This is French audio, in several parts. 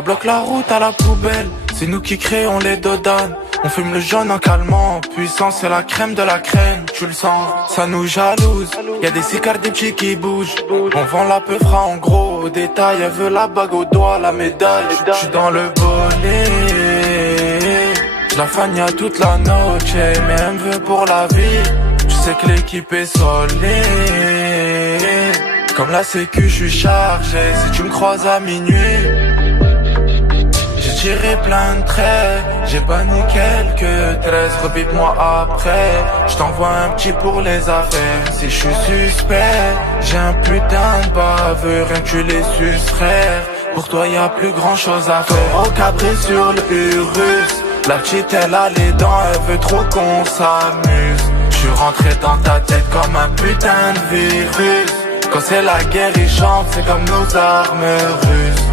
Ça bloque la route à la poubelle, c'est nous qui créons les dodanes. On fume le jaune en calmant, puissant c'est la crème de la crème. Tu le sens, ça nous jalouse. Y'a des cicares, des petits qui bougent. On vend la peufra en gros, au détail. Elle veut la bague au doigt, la médaille. J'suis dans le bonnet. J'la fania toute la noche, mais elle me veut pour la vie. Tu sais que l'équipe est soldée. Comme la sécu, j'suis chargé. Si tu me croises à minuit, j'ai tiré plein de traits, j'ai banni quelques 13, rebite-moi après. J't'envoie un petit pour les affaires. Si j'suis suspect, j'ai un putain de baveux, rien que tu les suces frère. Pour toi y'a plus grand chose à faire. Au cabré sur le Urus, la petite elle a les dents, elle veut trop qu'on s'amuse. J'suis rentré dans ta tête comme un putain de virus. Quand c'est la guerre ils chantent, c'est comme nos armes russes.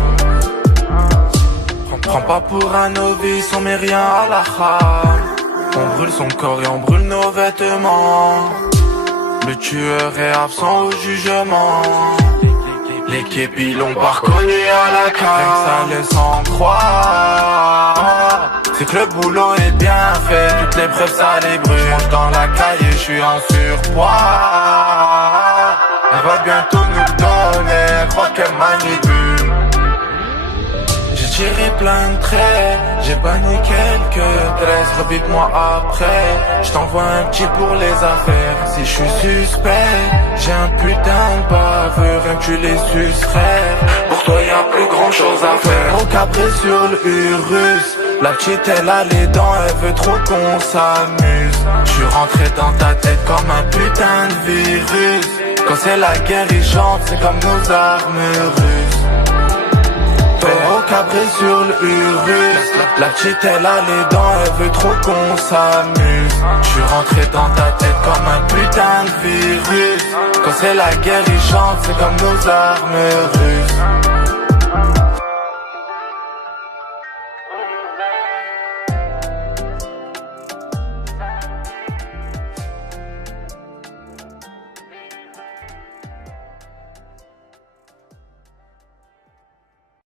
Prends pas pour un novice, on met rien à la rame. On brûle son corps et on brûle nos vêtements. Le tueur est absent au jugement. L'équipe ils l'ont pas reconnu à la carte. Ça laisse en croire. C'est que le boulot est bien fait, toutes les preuves ça les brûle. J'mange dans la caille et j'suis en surpoids. Elle va bientôt nous donner, elle croit qu'elle manipule. J'ai tiré plein de traits, j'ai banni quelques 13, rebite-moi après. J't'envoie un petit pour les affaires. Si j'suis suspect, j'ai un putain de baveux, rien que tu les suces frère. Pour toi y'a plus grand chose à faire. Au cabré sur le Urus, la petite elle a les dents, elle veut trop qu'on s'amuse. J'suis rentré dans ta tête comme un putain de virus. Quand c'est la guerre ils chantent, c'est comme nos armes russes. Au cabré sur le Urus, la petite elle a les dents, elle veut trop qu'on s'amuse. J'suis rentré dans ta tête comme un putain de virus. Quand c'est la guerre ils chantent, c'est comme nos armes russes.